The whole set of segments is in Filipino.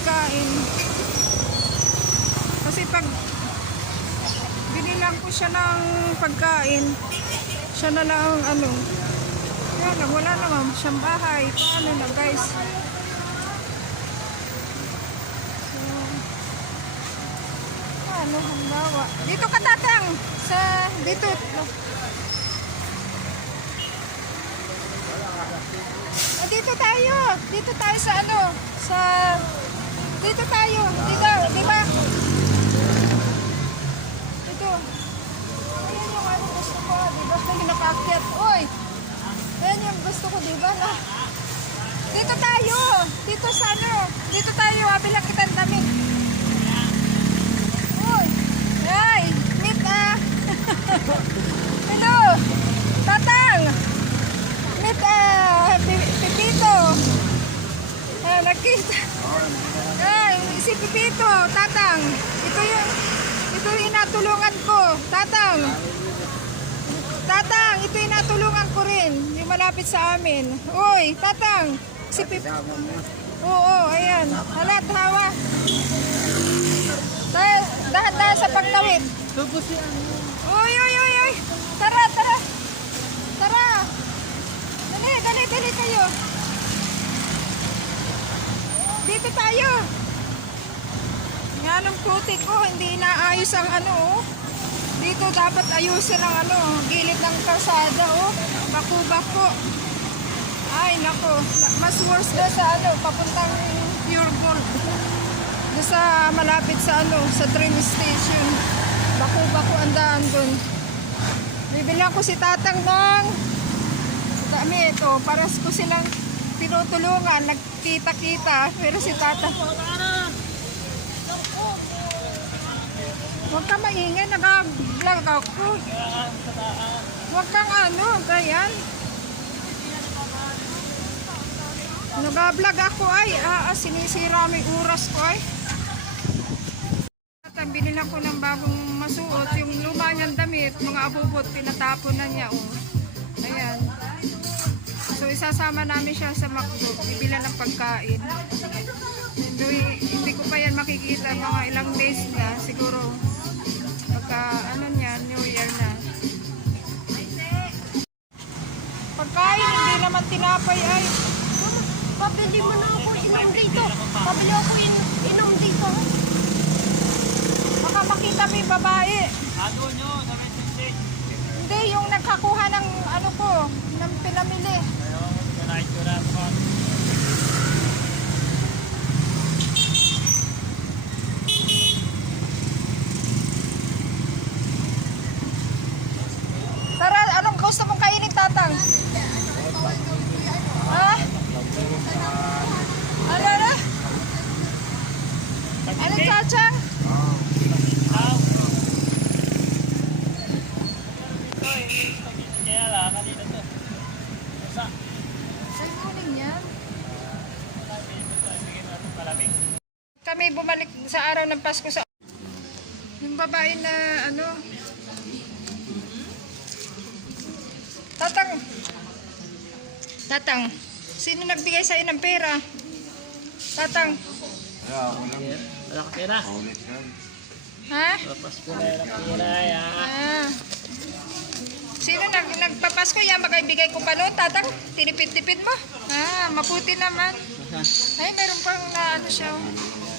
pagkain. Kasi pag binilang ko siya ng pagkain, siya na lang ang ano. Kaya lang, wala naman siyang bahay. Paano na guys? So, paano halimbawa? Dito ka tatang! Sa, dito. Ah, dito tayo. Dito tayo sa ano? Sa... Dito tayo. Dito, di ba? Dito. Ayan yung ano gusto ko, di ba? Nakaakyat. Uy! Ayan yung gusto ko, di ba? Dito tayo. Dito sa ano. Dito tayo. Abilang kitang damit. Uy! Ay! Meet ah! Hello! Tatang! Meet ah! Pi- Pipito! Ah, nakita. Ay, si Pipito, Tatang. Ito yung ito yung inatulungan ko. Tatang. Tatang, ito yung inatulungan ko rin. Yung malapit sa amin. Uy, Tatang. Si Pipito. Oo, ayan. Halat, hawa. Dahan-dahan sa pagtawid. Uy, uy, uy, uy. Tara, tara. Tara. Dali, dali, dali kayo. Dito tayo. Nga nung puti ko, hindi naayos ang ano, oh. Dito dapat ayusin ang ano, gilid ng kalsada, oh. Baku-bako. Ay, nako. Mas worse na sa ano, papuntang Pure Gold. Doon sa malapit sa ano, sa train station. Baku-bako ang daan doon. Bibilang ko si Tatang ng kami ito, paras ko silang tinutulungan, nagkita-kita, pero si Tatang Huwag ka maingay, nag-vlog ako. Huwag kang ano, ganyan. Nag-vlog ako ay, ah, ah, sinisira yung oras ko ay. At binila ko ng bagong masuot, yung luma niyang damit, mga abubot, pinatapon na niya. Oh. Ayan. Isasama namin siya sa McDo, bibila ng pagkain. Hindi, hindi ko pa yan makikita mga ilang days na, siguro pagka ano niya, New Year na. Pagkain, hindi naman tinapay ay. Pabili mo na ako inom dito. Pabili ako in, inom dito. Baka makita mo yung babae. Ano nyo, Hindi, yung nagkakuha ng ano ko, ng pinamili. Ayun, tonight ko na po. Tara, anong gusto mong kainin, tatang? Ha? Ano, ano? Ano, tsachang? Kaya lang, kanina to. Basta, Ay, kunin yan. sige na, malamig. Kami bumalik sa araw ng Pasko sa... Yung babae na ano... Tatang! Tatang, sino nagbigay sa'yo ng pera? Tatang, Wala ka pera. ha? Tapos ko na yung pera, ya. Ah. Sino nag nagpapasko? Yan, magkaibigay ko pa noon. Tatang, tinipid-tipid mo. Ah, maputi naman. Ay, meron pang na ano siya. oh.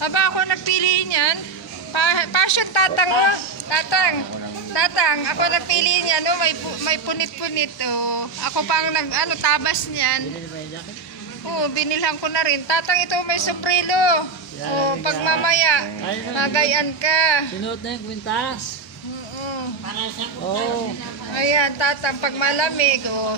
Aba ako nagpili niyan. Pa passion tatang mo. Tatang. Tatang, ako nagpili niyan, no, may pu- may punit-punit oh. Ako pang nag ano tabas niyan. Oo, binilhan ko na rin. Tatang ito may sombrero. Oh, pag mamaya, nagayan ka. Sinuot na yung kwintas. Oo. Oo. Ayan, tatang pag malamig, oh.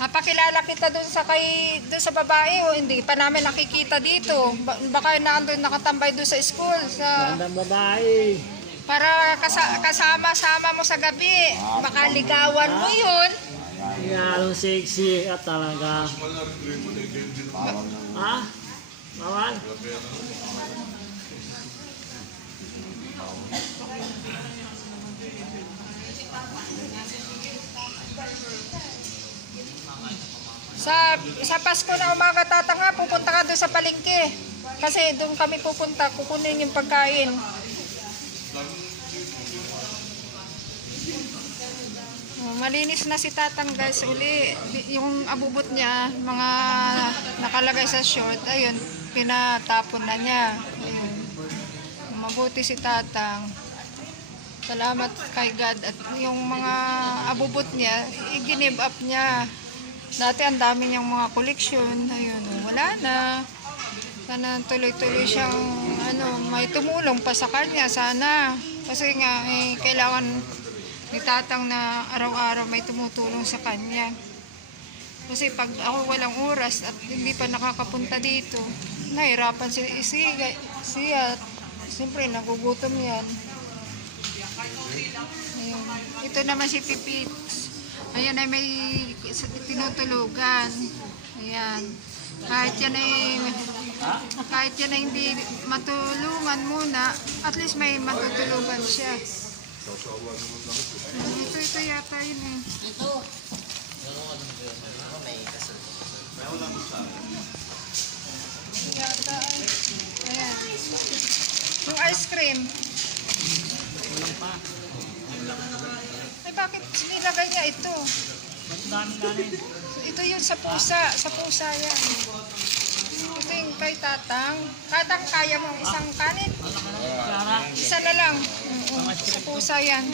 Napakilala kita doon sa kay doon sa babae o hindi pa namin nakikita dito. Ba- Baka naandun nakatambay doon sa school sa Magandang babae. para kasama-sama mo sa gabi. Baka ligawan mo 'yun. Tingalong sexy at talaga. Ha? Bawal? Sa, sa Pasko na umaga tatanga, pupunta ka doon sa palengke. Kasi doon kami pupunta, kukunin yung pagkain. Oh, malinis na si Tatang guys uli. Yung abubot niya, mga nakalagay sa short, ayun, pinatapon na niya. Ayun. Mabuti si Tatang. Salamat kay God at yung mga abubot niya, i-give up niya. Dati ang dami niyang mga koleksyon, ayun, oh, wala na. Sana tuloy-tuloy siyang ano, may tumulong pa sa kanya sana. Kasi nga eh, kailangan ni Tatang na araw-araw may tumutulong sa kanya. Kasi pag ako walang oras at hindi pa nakakapunta dito, nahirapan si siya. siya. Siyempre, nagugutom yan. Ayun. Ito naman si Pipit. Ayan ay may tinutulugan. Ayan. Kahit yan ay kahit yan ay hindi matulungan muna, at least may matutulugan siya. Ito, ito yata yun eh. Yata ay. Ayan. Yung ice cream. Walang pa. Ay bakit nilagay niya ito? Namin. Ito yun sa pusa. Sa pusa yan. Ito yung kay Tatang. Tatang, kaya mo isang kanin? Isa na lang. Oo, sa pusa yan.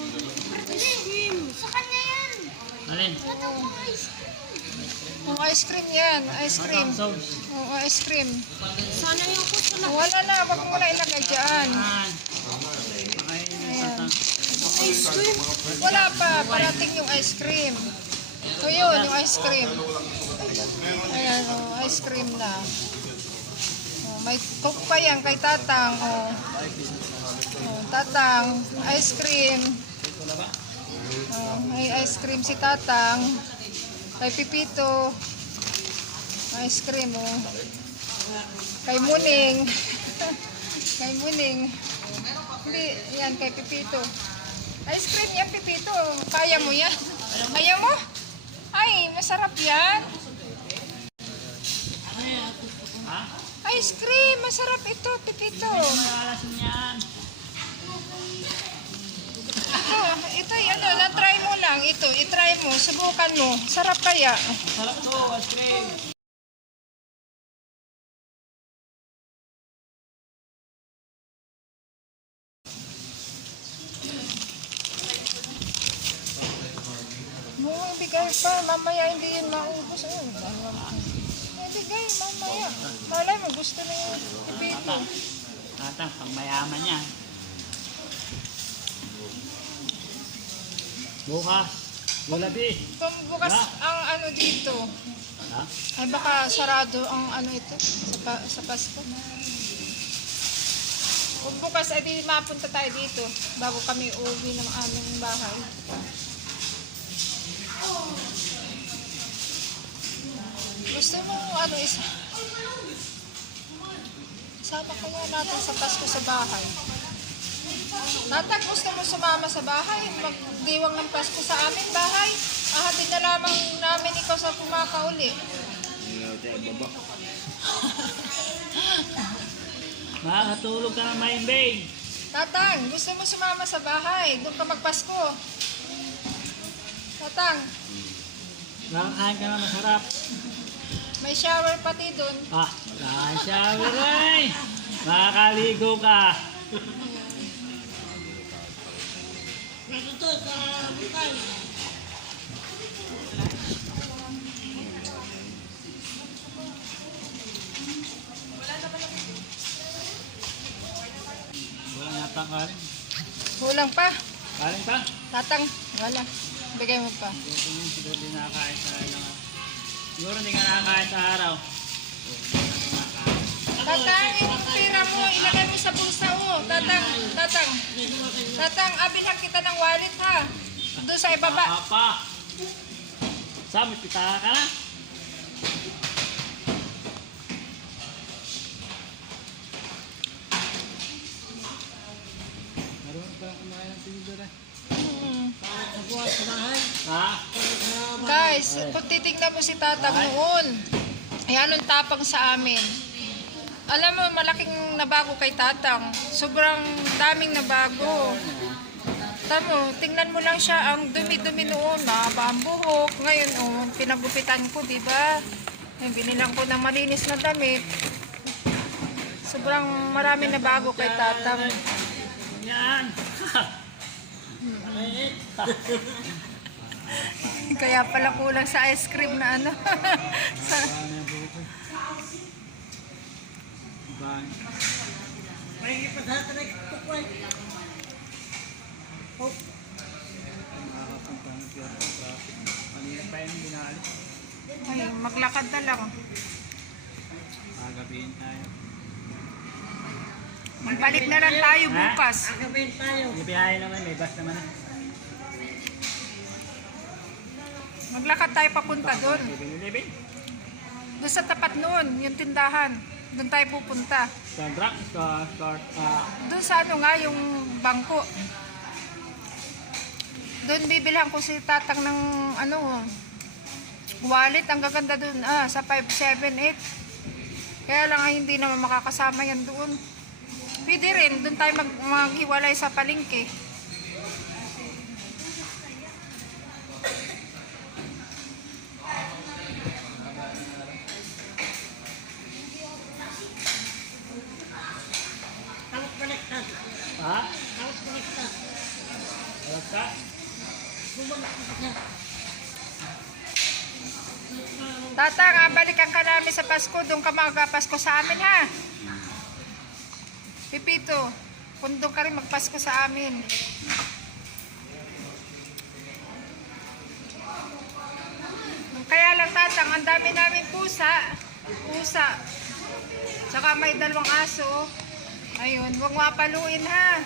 Sa kanya yan. Alin? Oh, ice cream yan. Ice cream. Oo, ice cream. Sana yung puso na. Wala na. Wag mo na ilagay dyan. Ayan. Pakainin ng Ayan. tatang. Ice cream. Wala pa. Parating yung ice cream. O yun, yung ice cream. Ayan, oh, ice cream na. Oh, may coke pa yan kay Tatang. Oh. Oh, tatang, ice cream. Oh, may ice cream si Tatang. Kay Pipito. Ice cream, oh. Kay Muning. kay Muning. Hindi, yan, kay Pipito. Ice cream yan, Pipito. Kaya mo yan. Kaya mo? Ay, masarap yan. Ice cream, masarap ito, Pipito. Yan. Ito, ito, ano, na-try mo lang. Ito, i-try mo, subukan mo. Sarap kaya. Sarap to, ice cream. Maubos. Ayun, ibigay, mamaya. Malay mo, gusto na yung Pipito. Tatang, pang mayaman yan. Bukas. Gulabi. Kung bukas ang ano dito, Ha? ay baka sarado ang ano ito sa, pa, sa Pasko. Kung bukas ay di mapunta tayo dito bago kami uwi ng aming bahay. Gusto mo ano isa? Sama kaya natin sa Pasko sa bahay. Tatag, gusto mo sumama sa bahay? Magdiwang ng Pasko sa aming bahay? Ahatid na lamang namin ikaw sa pumakauli. Makakatulog ka ng maimbing. Tatang, gusto mo sumama sa bahay? Doon ka magpasko. Tatang, Nakakain ka na masarap. May shower pati doon. Ah, nakashower ay. Makakaligo ka. Wala yata ka rin. Kulang pa. Kaling pa? Tatang, wala. Bigay mo pa. Gusto mo siguro di nakakain sa ilang Siguro hindi ka nakakain sa araw. Tatang, yung pira mo, ilagay mo sa bulsa mo. Tatang, tatang. Tatang, abilhan kita ng wallet ha. Doon sa ibaba. Apa? Sa, may pitaka ka na? Meron pa kumain ng tinidor eh. Hmm. Ha? Kung titignan mo si tatang noon, ayan ang tapang sa amin. Alam mo, malaking nabago kay tatang. Sobrang daming nabago. Tamo, tingnan mo lang siya, ang dumi-dumi noon, mahaba ang buhok. Ngayon, oh, pinagupitan ko, di ba? Ngayon, binilang ko ng malinis na damit. Sobrang marami na bago kay tatang. Yan. Kaya pala kulang sa ice cream na ano. sa, ay, maglakad na lang. Magabihin tayo. Magbalik na lang tayo bukas. May biyahe naman, may bus naman. Maglakad tayo papunta doon. Doon sa tapat noon, yung tindahan. Doon tayo pupunta. Sa drug, sa start, ah, Doon sa ano nga, yung bangko. Doon bibilhan ko si tatang ng ano, wallet. Ang gaganda doon, ah, sa 578. Kaya lang ay hindi naman makakasama yan doon. Pwede rin, doon tayo mag maghiwalay sa palengke. ha? Alas ka? Tatang, ah, balikan ka namin sa Pasko. Doon ka magpasko sa amin, ha? Pipito, kung ka rin magpasko sa amin. Kaya lang tatang, ang dami namin pusa. Pusa. Tsaka may dalawang aso. Ayun, huwag mapaluin ha.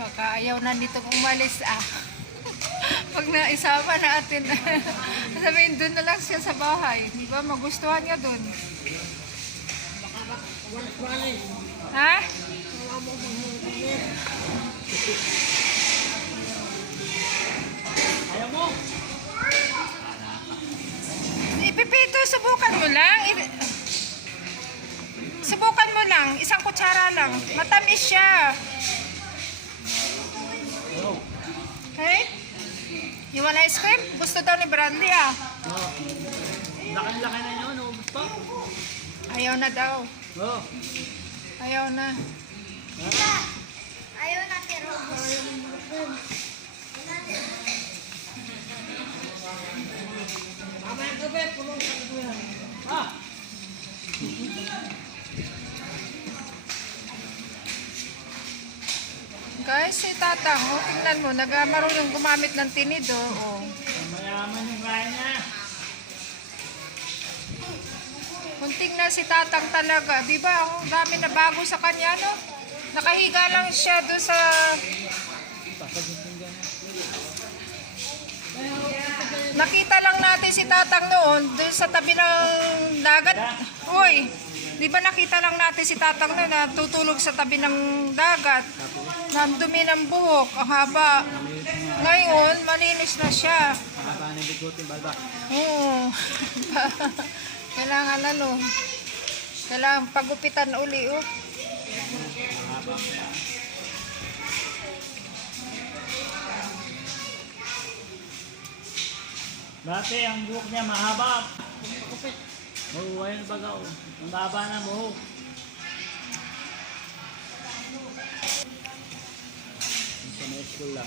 Baka ayaw na nitong umalis ah. Pag naisama natin, sabihin doon na lang siya sa bahay. Di ba? Magustuhan niya doon. Ha? Ayaw mo? Ipipito, subukan mo lang. Subukan mo lang. Isang kutsara lang. Matamis siya. No. Okay? You want ice cream? Gusto daw ni Brandy ah. No. Laki-laki na yun, naubos pa. Ayaw na daw. No. Ayaw na. Ayaw natin, Robos. Ah! Guys, si Tatang, oh, tingnan mo, nagmarunong gumamit ng tinidor. Oh. Mayaman yung kaya niya. Kung tingnan si Tatang talaga, di ba, ang dami na bago sa kanya, no? Nakahiga lang siya doon sa... Nakita lang natin si Tatang noon, doon sa tabi ng dagat. Uy, di ba nakita lang natin si Tatang noon na tutulog sa tabi ng dagat? Nandumi ng buhok, ang haba. Ngayon, malinis na siya. Haba na bigutin balba. Oo. Kailangan ano, kailangan pagupitan uli, oh. Dati ang buhok niya mahaba. Oo, oh, ayun baga. oh. Ang baba na buhok. May school lang.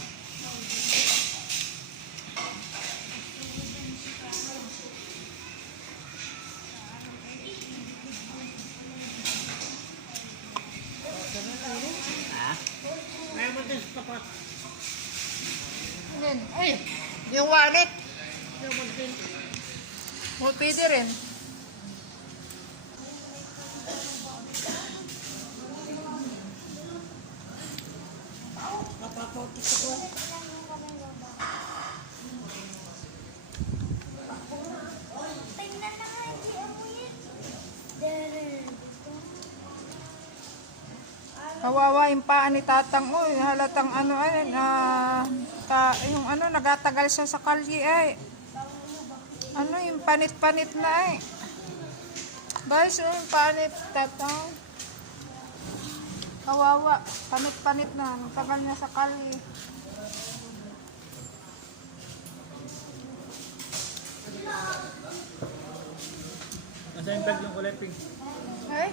Ha? Yan. Ay, yung wallet. O, pwede rin. Tingnan na nga, hindi ako yun. There. Ano Kawawa yung paa ni tatang. Uy, halatang ano ay, na, ta, yung ano, nagatagal siya sa kalye ay. Ano, yung panit-panit na ay. Guys, yung panit, tatang. Kawawa, panit-panit na. Nagtagal niya sa kalye. Nasa yung bag yung kulay pink. Ay.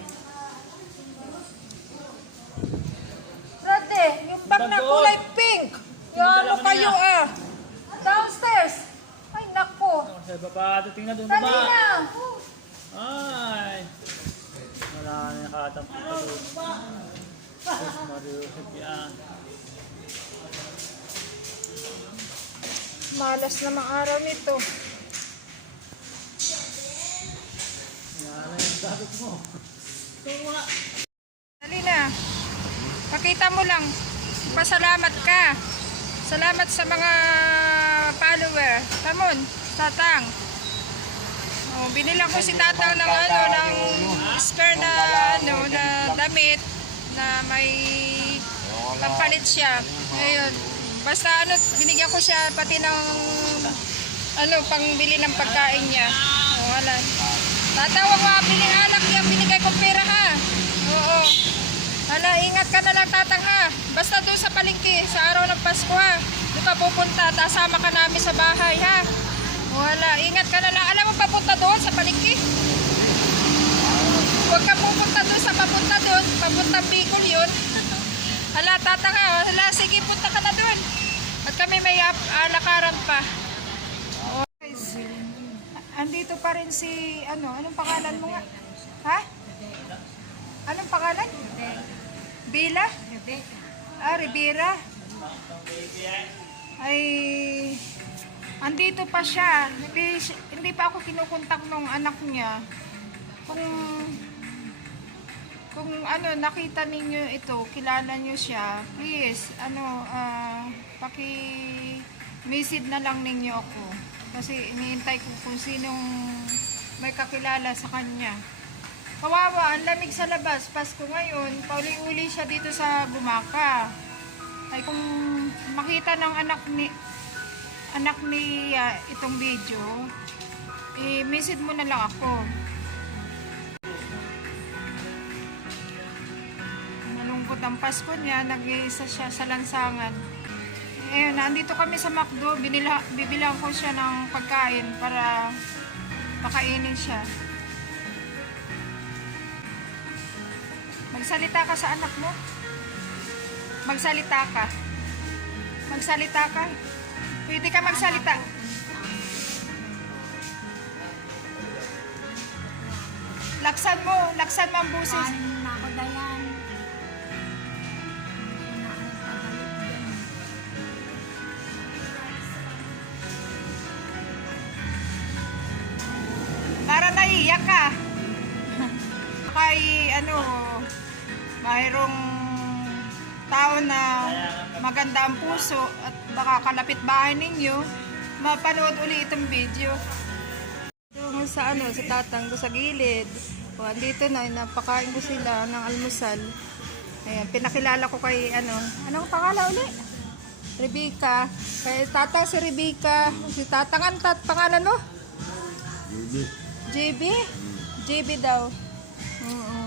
Brate, yung bag na kulay pink. Ano mo kayo ah. Downstairs. Ay, nako. Sa baba, dating na doon baba. Kanina. Ay. Wala na nakatamp pa doon. Diyos Mario, yan. Malas namang araw nito. Na yung mo. Nga. Dali na. Pakita mo lang. Pasalamat ka. Salamat sa mga follower. Tamon, tatang. Oh, binilang ko si tatang ng ano, ng spare na ano, na damit na may pampalit siya. Ngayon, basta ano, binigyan ko siya pati ng ano, pangbili ng pagkain niya. Oh, wala. Tatawag mo, bili alak niya, binigay ko pera ha. Oo. Hala, ingat ka na lang tatang ha. Basta doon sa palengke, sa araw ng Pasko ha. Doon ka pupunta, tasama ka namin sa bahay ha. Wala, ingat ka na lang. Alam mo papunta doon sa palengke? Huwag ka pupunta doon sa papunta doon. Papunta Bicol yun. Hala, tatang ha. Hala, sige, punta ka na doon. At kami may alakaran pa. Oh, guys. Andito pa rin si, ano, anong pangalan mo nga? Ha? Anong pangalan? Bila? Ah, Rivera. Ay, andito pa siya. Hindi, hindi pa ako kinukontak nung anak niya. Kung, kung ano, nakita ninyo ito, kilala niyo siya, please, ano, ah, paki message na lang ninyo ako. Kasi iniintay ko kung sinong may kakilala sa kanya. Kawawa, ang lamig sa labas. Pasko ngayon, pauli-uli siya dito sa Bumaka. Ay kung makita ng anak ni anak ni ah, itong video, i-message mo na lang ako. Ang Pasko niya, nag-iisa siya sa lansangan. Ayun, nandito kami sa McDo, binila, bibilang ko siya ng pagkain para pakainin siya. Magsalita ka sa anak mo. Magsalita ka. Magsalita ka. Pwede ka magsalita. Laksan mo, laksan mo ang buses. Naiyak ka. Kay ano, mayroong tao na maganda ang puso at baka kalapit bahay ninyo, mapanood uli itong video. Doon sa ano, sa tatang sa gilid. O, andito na, napakain ko sila ng almusal. Ayan, pinakilala ko kay ano, anong pangalan uli? Rebecca. Kay tatang si Rebecca. Si tatang, ang tat pangalan mo? JB? JB daw. Oo.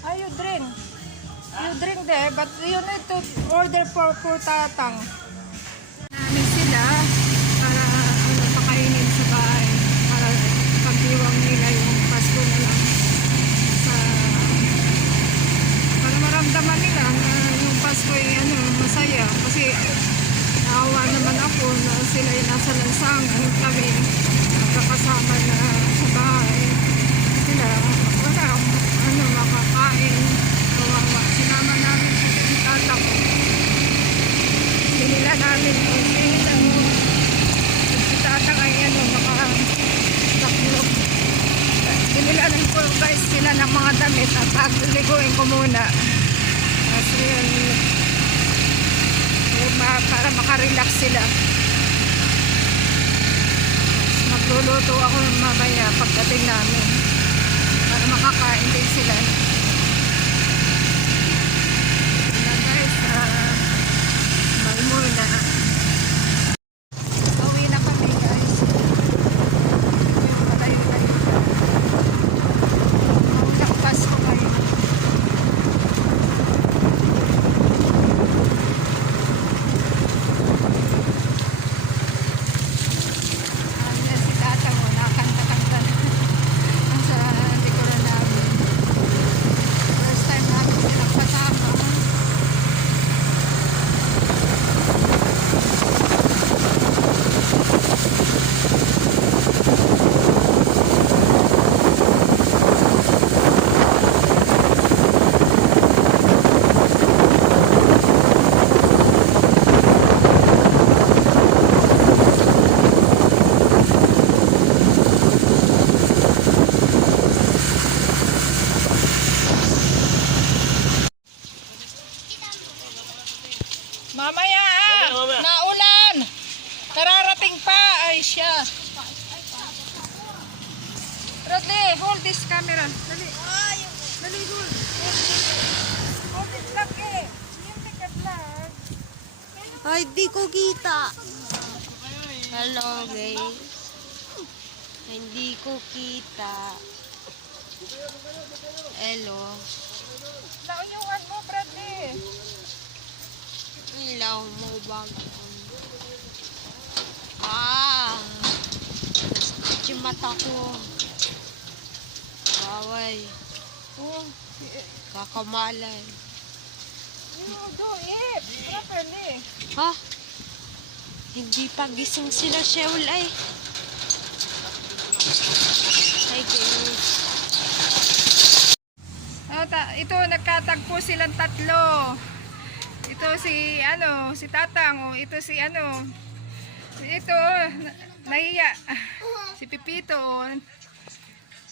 Ay, you drink. You drink there, but you need to order for, for tatang. Namin sila para ano, pakainin sa bahay. Para pagdiwang nila yung Pasko na lang sa para maramdaman nila na yung Pasko ay ano, masaya. Kasi naawa naman ako na sila ay nasa lansangan kami nakakasama na sa bahay. Sila wala ano, makakain. Kawawa. Sinama namin si tata ko. Sinila namin o sinila mo. Si tata ay ano, sila ng mga damit at pagliliguin ko muna. Kasi yun, ma- para makarelax sila. Tapos Magluluto ako mamaya pagdating namin. Para makakain din sila. Ayan guys, uh, may muna. Uwi na kami guys. Yung malayo-layo. Maulang paso kayo. Ayan si tata mo, nakakanta-kanta na. Ang sa likuran namin. First time namin silang kasama. Mamaya ha! Mamaya, mamaya. Naulan! Kararating pa! Ay siya! Bradley, hold this camera. Dali. Dali, hold. Hold it lang eh. Yung tikat lang. Ay, di ko kita. Hello, guys. Hindi ko kita. Hello. Laon yung one mo, Bradley. Ilaw mo bang? Ah! Yung mata ko. Baway. Oh, Kakamalay. you do it. Properly. Ha? Hindi pa gising sila, Sheol ay. Hi guys. Oh, ta- ito, nagkatagpo silang tatlo. Ito si, ano, si Tatang. Oh, ito si, ano, ito, na- nahiya. Si Pipito. oh.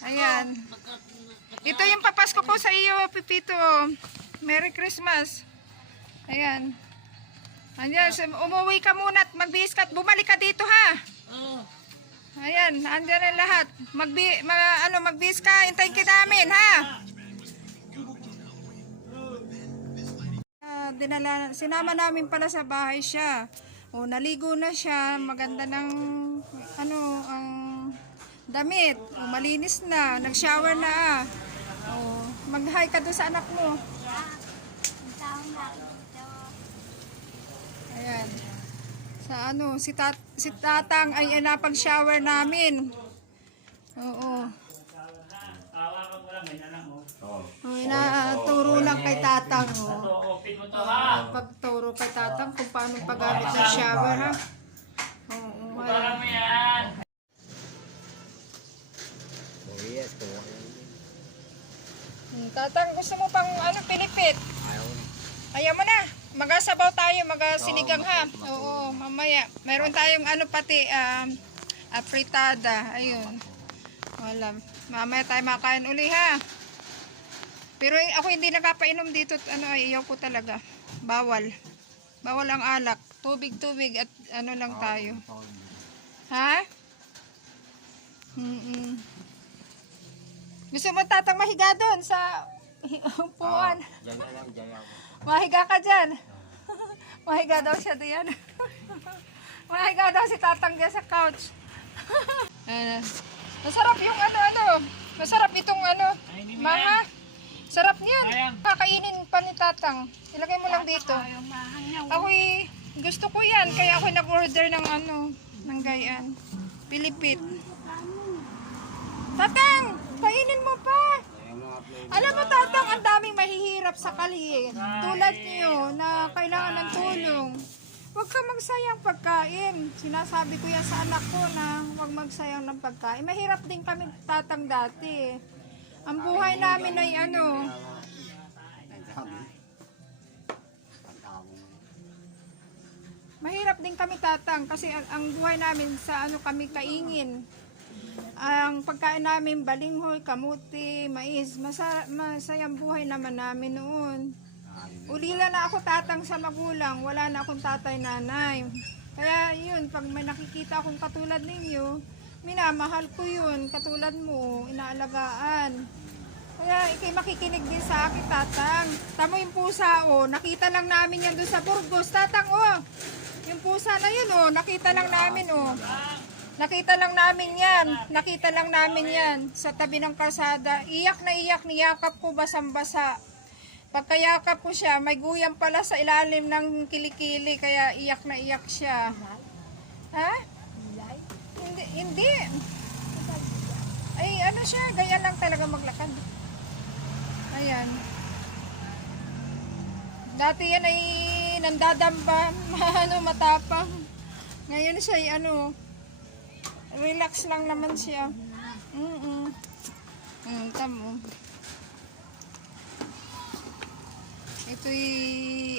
Ayan. Ito yung papasko ko sa iyo, Pipito. Merry Christmas. Ayan. Ayan, umuwi ka muna at magbihis ka bumalik ka dito ha. Ayan, andyan ang lahat. Magbi, ma, ano, magbihis ka, hintayin ka namin ha. Ah, dinala, sinama namin pala sa bahay siya. O, naligo na siya, maganda ng, ano, ang damit. O, malinis na, nag-shower na ah. O, mag-hi ka doon sa anak mo. Ayan. Sa ano, si, tat, si tatang ay napag-shower namin. Oo. Lang oh. Inaturo lang kay tatang. So, O. open mo to ha. pagturo kay tatang kung paano paggamit ng shower ha. Gusto mo pang ano, pilipit? Ayaw mo na. Magasabaw tayo, magasinigang ha. Oo, mamaya. Meron tayong ano pati, um, afritada. Ayun. Wala. Mamaya tayo makain uli ha. Pero ako hindi nakapainom dito. Ano, ay, ayaw ko talaga. Bawal. Bawal ang alak. Tubig, tubig at ano lang tayo. Ha? Mm-mm. Gusto mo tatang mahiga doon sa upuan? Mahiga ka dyan. Mahiga daw siya diyan. Mahiga daw si tatang dyan sa couch. Ayan. Masarap yung ano ano. Masarap itong ano. Mga. Sarap niyan. Kakainin pa ni tatang. Ilagay mo lang dito. Ako gusto ko yan. Kaya ako nag-order ng ano. Ng gayan. Pilipit. Tatang! Kainin mo! Alam mo, tatang, ang daming mahihirap sa kaliin. Tulad niyo na kailangan ng tulong. Huwag ka magsayang pagkain. Sinasabi ko yan sa anak ko na huwag magsayang ng pagkain. Mahirap din kami tatang dati. Ang buhay namin ay ano, mahirap din kami tatang kasi ang, ang buhay namin sa ano kami kaingin. Ang pagkain namin, balinghoy, kamuti, mais, masa, masayang buhay naman namin noon. Ulila na ako tatang sa magulang, wala na akong tatay nanay. Kaya yun, pag may nakikita akong katulad ninyo, minamahal ko yun, katulad mo, inaalagaan. Kaya ikay makikinig din sa akin, tatang. Tamo yung pusa, oh. Nakita lang namin yan doon sa Burgos. Tatang, oh. Yung pusa na yun, oh. Nakita lang namin, oh. Nakita lang namin yan. Nakita lang namin yan sa tabi ng kalsada. Iyak na iyak, niyakap ko basang-basa. Pagkayakap ko siya, may guyam pala sa ilalim ng kilikili, kaya iyak na iyak siya. Ha? Hindi, hindi. Ay, ano siya, gaya lang talaga maglakad. Ayan. Dati yan ay nandadamba, ano, matapang. Ngayon siya ay ano, relax lang naman siya. Mm-mm. Mm, tamo. Ito'y,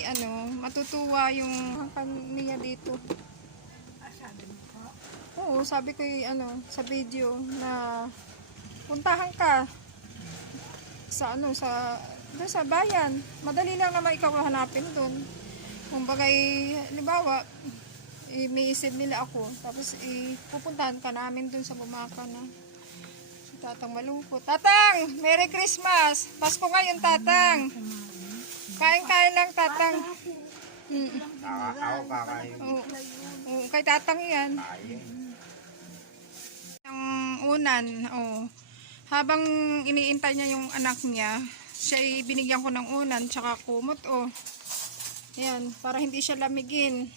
ano, matutuwa yung kaniya dito. Oo, sabi ko yung, ano, sa video na puntahan ka sa ano sa doon sa bayan. Madali lang naman ikaw hanapin doon. Kung bagay, halimbawa, eh, may isip nila ako. Tapos eh, pupuntahan ka namin doon sa bumaka na. Si Tatang malungkot. Tatang! Merry Christmas! Pasko ngayon, Tatang! Kain-kain lang, Tatang. Mm. Ako. Oo, kay Tatang yan. Ang unan, oh. Habang iniintay niya yung anak niya, siya binigyan ko ng unan tsaka kumot, oh. Ayan, para hindi siya lamigin.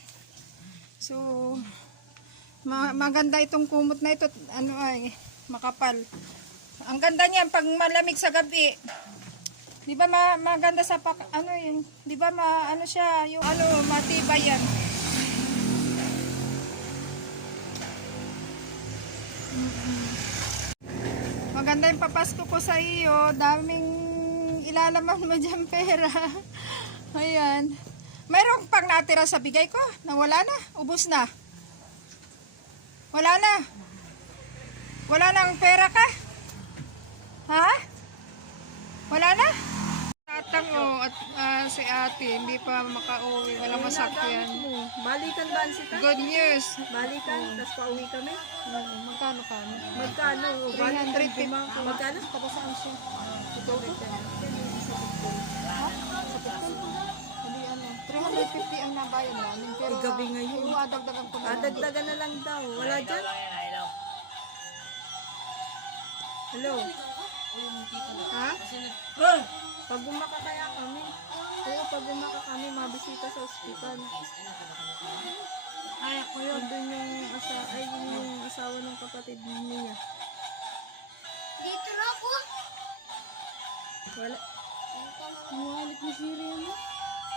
So, ma- maganda itong kumot na ito, ano ay, makapal. Ang ganda niyan pag malamig sa gabi. 'Di ba ma- maganda sa pak ano yun? 'Di ba ma ano siya, yung ano matibay yan. Maganda yung papasko ko sa iyo. Daming ilalaman mo dyan pera. Ayan. Mayroong pang natira sa bigay ko na wala na, ubos na. Wala na. Wala nang pera ka? Ha? Wala na? Tatang o at uh, si ate, hindi pa makauwi. Walang masakyan. Balikan ba si tatang? Good news. Balikan, oh. tapos pauwi kami. Mm, magkano ka? Magkano? 350. Magkano? Kapasaan siya. 250. 350 ang nabayad namin. Pero Eh, gabi ngayon. Oo, adagdagan ko na. lang. Adagdagan na lang daw. Wala dyan? Hello? Ha? Pag bumaka kaya kami. Oo, pag bumaka kami, mabisita sa ospital. Ay, ako yun. Doon yung, asa, ay, yun yung asawa ng kapatid niya. Dito na ako. Wala. Mawalit ni Siri ano?